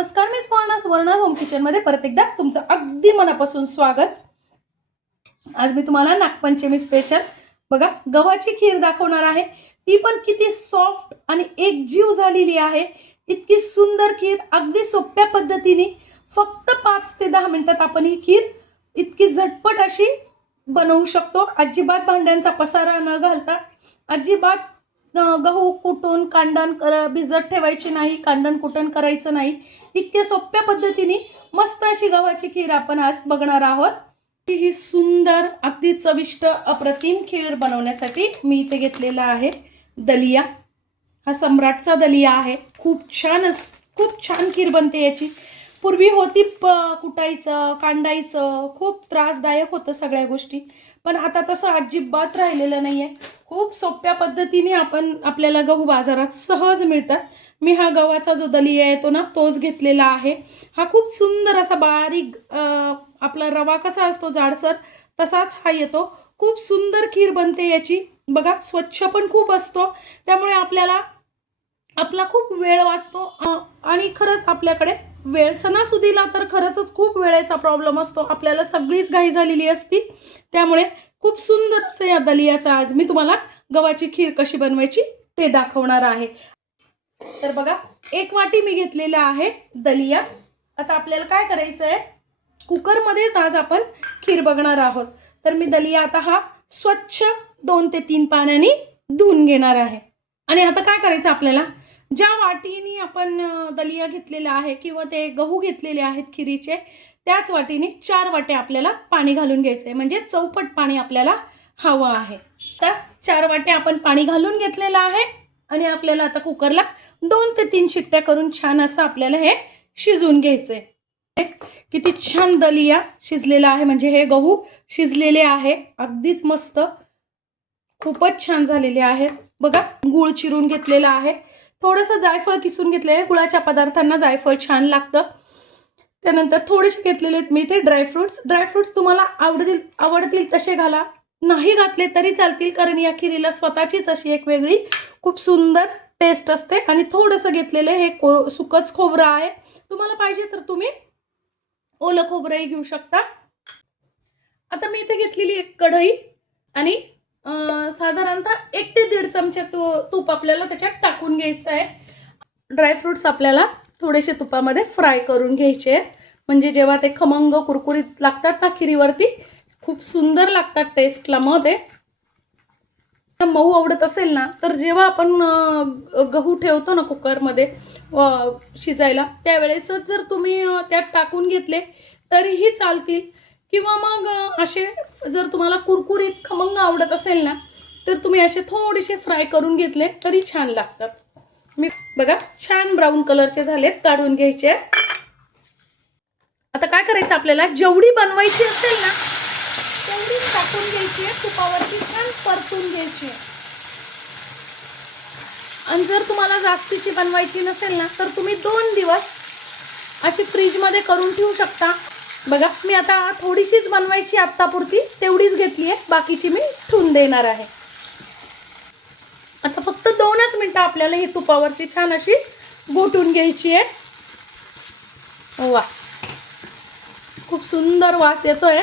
नमस्कार, मी Suvarna home kitchen मध्ये परत एकदा तुमचं अगदी मनापासून स्वागत। आज मी तुम्हाला नागपंचमी स्पेशल बघा गव्हाची खीर दाखवणार आहे। ती पण किती सॉफ्ट आणि एकजीव झालेली आहे। इतकी सुंदर खीर अगदी सोप्या पद्धतीने फक्त 5 ते 10 मिनिटात आपण ही खीर इतकी झटपट अशी बनवू शकतो। अजिबात भांड्यांचा पसारा न घालता, अजिबात गहू कुटून कांडण भिजत ठेवायची नाही, कांडण कुटण करायचं नाही। इतक्या सोप्या पद्धतीने मस्त अशी गव्हाची खीर आपण आज बघणार आहोत। ही सुंदर अगदी चविष्ट अप्रतिम खीर बनवण्यासाठी मी इथे घेतलेला आहे दलिया। हा सम्राटचा दलिया आहे। खूप छान खीर बनते याची। पूर्वी होती कुटायचं कांडायचं खूप त्रासदायक होतं सगळ्या गोष्टी, पण आता तसं अजिबात राहिलेलं नाहीये। खूप सोप्या पद्धतीने आपल्याला गहू बाजारात सहज मिळतात। मी हा गव्हाचा जो दलिया येतो ना तोच घेतलेला आहे। हा खूप सुंदर असा बारीक आपला रवा कसा असतो जाडसर तसाच हा येतो। खूप सुंदर खीर बनते याची बघा। स्वच्छ पण खूप असतो, त्यामुळे आपला खूप वेळ वाचतो। आणि खरंच आपल्याकडे वेळ सणासुदीला तर खरंच खूप वेळेचा प्रॉब्लेम असतो, आपल्याला सगळीच घाई झालेली असती। त्यामुळे खूप सुंदर असं या दलियाचा आज मी तुम्हाला गव्हाची खीर कशी बनवायची ते दाखवणार आहे। तर बघा 1 वाटी मी घेतलेला आहे दलिया। आता आपल्याला काय करायचं आहे, कुकर मध्येच आज आपण खीर बघणार आहोत। तर मी दलिया आता हा स्वच्छ 2 ते 3 पाण्याने धुवून घेणार आहे। आणि आता काय करायचं आपल्याला, ज्या वाटीने आपण दलिया घेतलेला आहे किंवा ते गहू घेतलेले आहेत खिरीचे, त्याच वाटीने 4 वाटे आपल्याला पाणी घालून घ्यायचंय, म्हणजे चौपट पाणी आपल्याला हवं आहे। तर 4 वाटे आपण पाणी घालून घेतलेलं आहे आणि आपल्याला आता कुकरला 2 ते 3 शिट्ट्या करून छान असं आपल्याला हे शिजवून घ्यायचंय। किती छान दलिया शिजलेला आहे, म्हणजे हे गहू शिजलेले आहे अगदीच मस्त, खूपच छान झालेले आहेत। बघा गूळ चिरून घेतलेला आहे, थोडंसं जायफळ किसून घेतलेलं आहे। गुळाच्या पदार्थांना जायफळ छान लागतं। त्यानंतर थोडेसे घेतलेले आहेत मी इथे ड्रायफ्रुट्स तुम्हाला आवडतील तसे घाला, नाही घातले तरी चालतील, कारण या खीरीला स्वतःचीच अशी एक वेगळी खूप सुंदर टेस्ट असते। आणि थोडंसं घेतलेलं हे सुकच खोबरं आहे, तुम्हाला पाहिजे तर तुम्ही ओलं खोबरंही घेऊ शकता। आता मी इथे घेतलेली एक कढई आणि साधारणतः 1 ते 1.5 चमचे तूप आपल्याला त्याच्यात टाकून घ्यायचं आहे। ड्रायफ्रुट्स आपल्याला थोडेसे तुपामध्ये फ्राय करून घ्यायचे आहेत, म्हणजे जेव्हा ते खमंग कुरकुरीत लागतात ना खिरीवरती, खूप सुंदर लागतात टेस्टला। मग ते मऊ आवडत असेल ना तर जेव्हा आपण गहू ठेवतो ना कुकरमध्ये शिजायला, त्यावेळेसच जर तुम्ही त्यात टाकून घेतले तरीही चालतील, किंवा मग असे जर तुम्हाला कुरकुरीत खमंग आवडत असेल ना तर तुम्ही असे थोडेसे फ्राय करून घेतले तरी छान लागतात। मी बघा छान ब्राऊन कलरचे झालेत, काढून घ्यायचे। आता काय करायचं आपल्याला, जेवढी बनवायची असेल ना तेवढी टाकून घ्यायची, तुपावरती छान परतून घ्यायची। आणि जर तुम्हाला जास्तीची बनवायची नसेल ना तर तुम्ही 2 दिवस अशी फ्रीज मध्ये करून ठेवू शकता। बघा मी आता थोडीशीच बनवायची आत्तापुरती तेवढीच घेतली आहे, बाकीची मी ठेवून देणार आहे। आता फक्त 2च मिनिटं आपल्याला ही तुपावरती छान अशी घोटून घ्यायची आहे। वा, खूप सुंदर वास येतोय।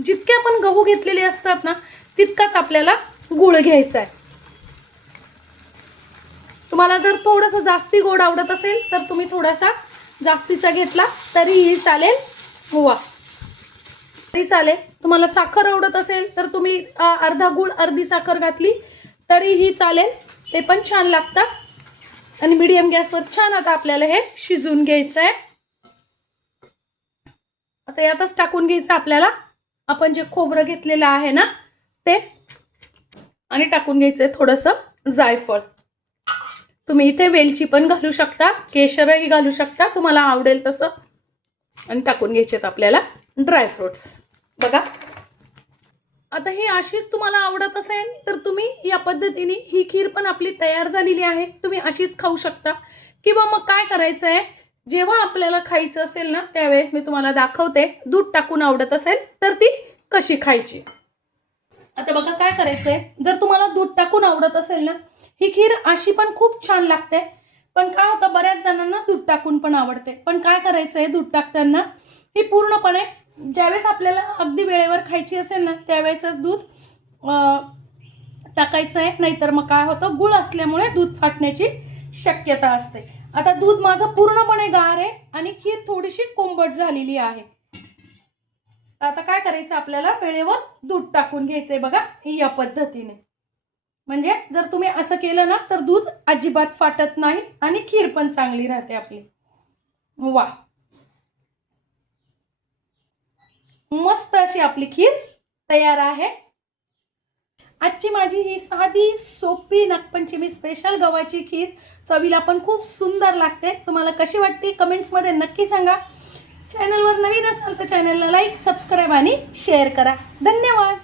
जितके आपण गहू घेतलेले असतात ना तितकाच आपल्याला गूळ घ्यायचा आहे। तुम्हाला जर थोडंसं जास्ती गोड आवडत असेल तर तुम्ही थोडासा जास्तीचा घेतला तरीही चालेल। वा, तरी चालेल। तुम्हाला साखर आवडत असेल तर तुम्ही अर्धा गूळ अर्धी साखर घातली तरीही चालेल, ते पण छान लागतं। आणि मीडियम गॅसवर छान आता आपल्याला हे शिजवून घ्यायचं आहे। आता यातच टाकून घ्यायचं आपल्याला आपण जे खोबरं घेतलेलं आहे ना ते, आणि टाकून घ्यायचंय थोडंसं जायफळ। तुम्ही इथे वेलची पण घालू शकता, केशरही घालू शकता, तुम्हाला आवडेल तसं। आणि टाकून घ्यायचेत आपल्याला ड्रायफ्रुट्स। बघा आता ही अशीच तुम्हाला आवडत असेल तर तुम्ही या पद्धतीने ही खीर पण आपली तयार झालेली आहे, तुम्ही अशीच खाऊ शकता। किंवा मग काय करायचं आहे, जेव्हा आपल्याला खायचं असेल ना त्यावेळेस मी तुम्हाला दाखवते, दूध टाकून आवडत असेल तर ती कशी खायची। आता बघा काय करायचंय, जर तुम्हाला दूध टाकून आवडत असेल ना ही खीर अशी पण खूप छान लागते, पण काय होतं, बऱ्याच जणांना दूध टाकून पण आवडते. पण काय करायचं आहे, दूध टाकताना ही पूर्णपणे ज्यावेळेस आपल्याला अगदी वेळेवर खायची असेल ना त्यावेळेसच दूध टाकायचं आहे, नाहीतर मग काय होतं, गुळ असल्यामुळे दूध फाटण्याची शक्यता असते. आता दूध माझं पूर्णपणे गार आहे आणि खीर थोडीशी कोंबट झालेली आहे. आता काय करायचं, आपल्याला वेळेवर दूध टाकून घ्यायचंय बघा, या पद्धतीने. म्हणजे जर तुम्ही असं केलं ना तर दूध अजिबात फाटत नाही आणि खीर पण चांगली राहते आपली. वा, मस्त अशी आपली खीर तयार आहे. आजची माझी ही साधी सोपी नागपंचमी स्पेशल गव्हाची खीर चवीला पण खूप सुंदर लागते. तुम्हाला कशी वाटते कमेंट्समध्ये नक्की सांगा. चॅनलवर नवीन असाल तर चॅनलला लाईक, सबस्क्राईब आणि शेअर करा. धन्यवाद.